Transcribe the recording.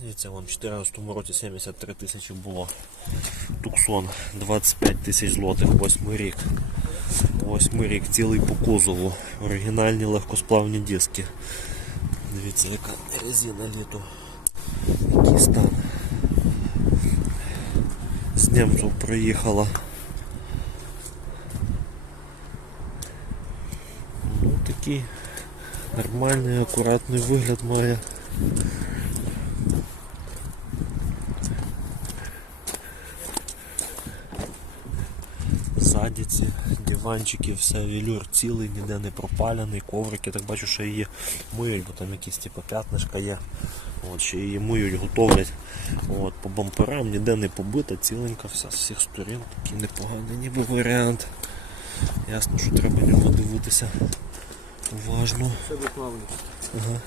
Дивіться, вон в 2014 році 73 тисячі було. Туксон 25 тисяч злотих, восьмий рік. Восьмий рік, цілий по кузову. Оригінальні легкосплавні диски. Дивіться, яка резина літу. Який стан. З німців приїхала. Ну такий нормальний, акуратний вигляд має. Ззаді диванчики, все велюр цілий, ніде не пропалений, коврик, я так бачу, що її миють, бо там якісь типу п'ятнишка є. От, ще її миють, готовлять. От, по бамперам ніде не побита, ціленька вся з всіх сторін. Такий непоганий ніби варіант. Ясно, що треба нього дивитися уважно. Все. Ага.